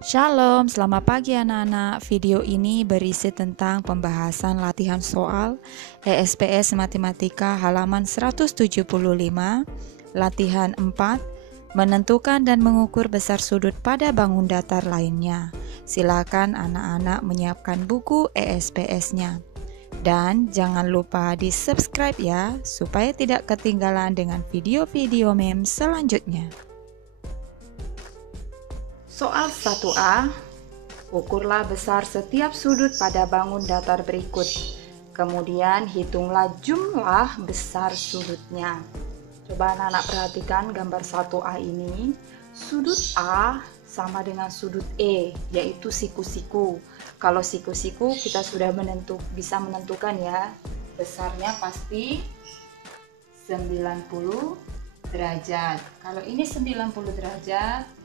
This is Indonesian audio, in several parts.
Shalom, selamat pagi anak-anak. Video ini berisi tentang pembahasan latihan soal ESPS Matematika halaman 175, latihan 4, menentukan dan mengukur besar sudut pada bangun datar lainnya. Silakan anak-anak menyiapkan buku ESPS-nya. Dan jangan lupa di-subscribe ya, supaya tidak ketinggalan dengan video-video meme selanjutnya. Soal 1A, ukurlah besar setiap sudut pada bangun datar berikut. Kemudian hitunglah jumlah besar sudutnya. Coba anak-anak perhatikan gambar 1A ini. Sudut A sama dengan sudut E, yaitu siku-siku. Kalau siku-siku kita sudah bisa menentukan ya. Besarnya pasti 90 derajat. Kalau ini 90 derajat,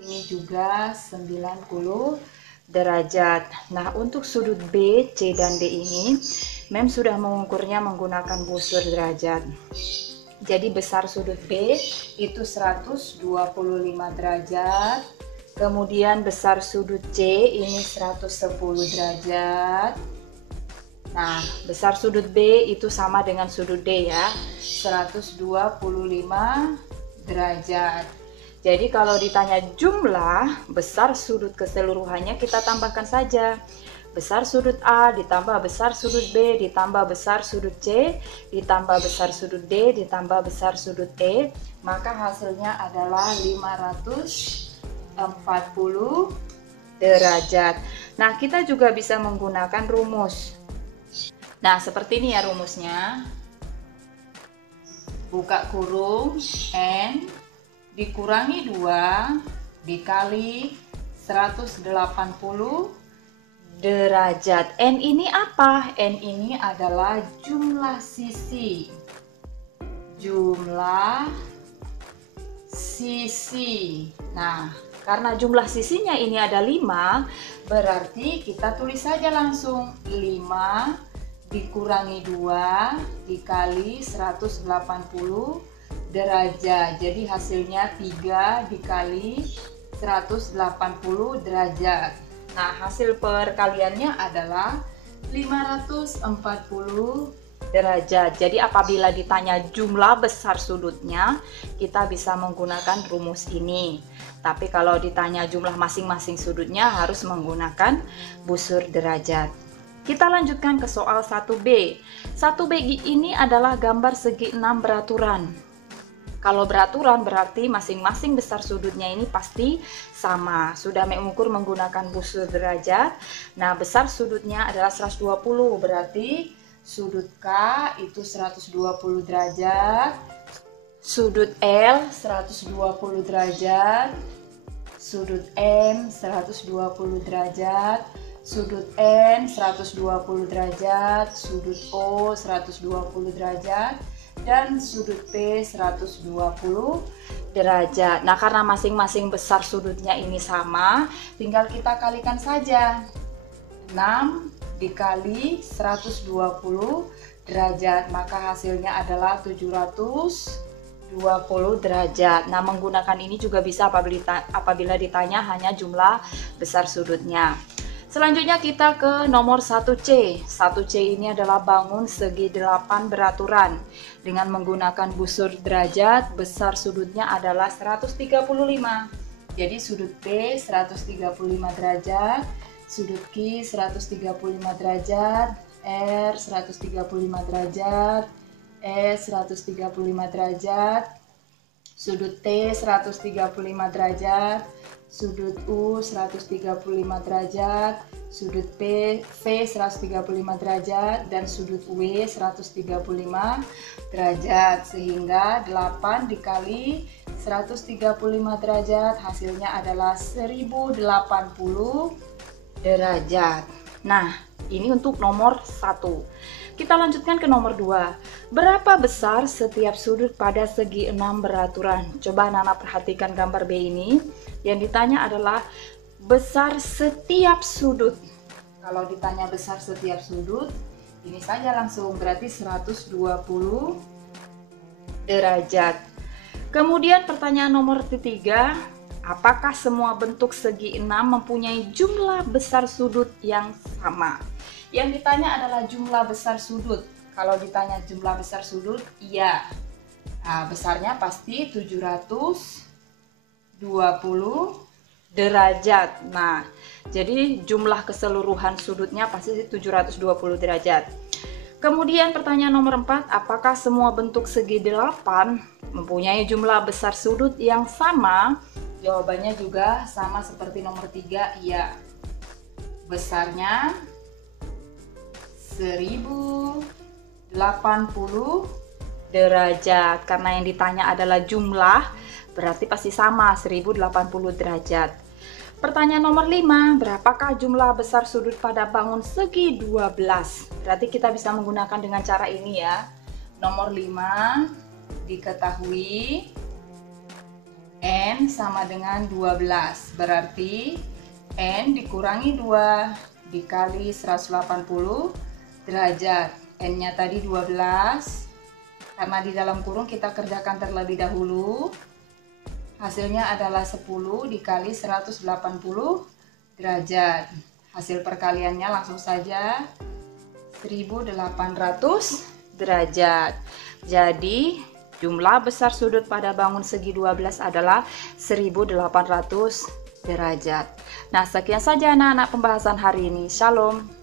ini juga 90 derajat. Nah, untuk sudut B, C, dan D ini, Mem sudah mengukurnya menggunakan busur derajat. Jadi besar sudut B itu 125 derajat. Kemudian besar sudut C ini 110 derajat. Nah, besar sudut B itu sama dengan sudut D ya, 125 derajat. Jadi kalau ditanya jumlah besar sudut keseluruhannya, kita tambahkan saja. Besar sudut A ditambah besar sudut B ditambah besar sudut C ditambah besar sudut D ditambah besar sudut E, maka hasilnya adalah 540 derajat. Nah, kita juga bisa menggunakan rumus. Nah, seperti ini ya rumusnya. Buka kurung N dikurangi 2 dikali 180 derajat. N ini apa? N ini adalah jumlah sisi. Jumlah sisi. Nah, karena jumlah sisinya ini ada 5, berarti kita tulis saja langsung 5 dikurangi 2 dikali 180 derajat. Jadi hasilnya 3 dikali 180 derajat. Nah, hasil perkaliannya adalah 540 derajat. Jadi apabila ditanya jumlah besar sudutnya, kita bisa menggunakan rumus ini. Tapi kalau ditanya jumlah masing-masing sudutnya, harus menggunakan busur derajat. Kita lanjutkan ke soal 1B. 1B ini adalah gambar segi 6 beraturan. Kalau beraturan berarti masing-masing besar sudutnya ini pasti sama. Sudah mengukur menggunakan busur derajat. Nah, besar sudutnya adalah 120, berarti sudut K itu 120 derajat. Sudut L 120 derajat. Sudut M 120 derajat. Sudut N 120 derajat. Sudut O 120 derajat. Dan sudut P 120 derajat. Nah, karena masing-masing besar sudutnya ini sama, tinggal kita kalikan saja. 6 dikali 120 derajat, maka hasilnya adalah 720 derajat. Nah, menggunakan ini juga bisa apabila ditanya hanya jumlah besar sudutnya. Selanjutnya kita ke nomor 1C. 1C ini adalah bangun segi 8 beraturan. Dengan menggunakan busur derajat, besar sudutnya adalah 135. Jadi sudut P 135 derajat, sudut Q 135 derajat, R 135 derajat, S 135 derajat, sudut T 135 derajat, sudut U 135 derajat, sudut V 135 derajat, dan sudut W 135 derajat. Sehingga 8 dikali 135 derajat hasilnya adalah 1080 derajat. Nah, ini untuk nomor 1. Kita lanjutkan ke nomor 2. Berapa besar setiap sudut pada segi 6 beraturan? Coba anak-anak perhatikan gambar B ini. Yang ditanya adalah besar setiap sudut. Kalau ditanya besar setiap sudut, ini saja langsung berarti 120 derajat. Kemudian pertanyaan nomor ketiga, Apakah semua bentuk segi 6 mempunyai jumlah besar sudut yang sama? Yang ditanya adalah jumlah besar sudut. Kalau ditanya jumlah besar sudut, iya. Nah, besarnya pasti 720 derajat. Nah, jadi jumlah keseluruhan sudutnya pasti 720 derajat. Kemudian pertanyaan nomor 4, apakah semua bentuk segi 8 mempunyai jumlah besar sudut yang sama? Jawabannya juga sama seperti nomor 3, iya. Besarnya 1080 derajat. Karena yang ditanya adalah jumlah, berarti pasti sama 1080 derajat. Pertanyaan nomor 5, berapakah jumlah besar sudut pada bangun segi 12? Berarti kita bisa menggunakan dengan cara ini ya. Nomor 5 diketahui N sama dengan 12. Berarti N dikurangi 2 dikali 180 derajat. N-nya tadi 12. Karena di dalam kurung kita kerjakan terlebih dahulu. Hasilnya adalah 10 dikali 180 derajat. Hasil perkaliannya langsung saja 1800 derajat. Jadi jumlah besar sudut pada bangun segi 12 adalah 1800 derajat. Nah, sekian saja anak-anak pembahasan hari ini. Shalom.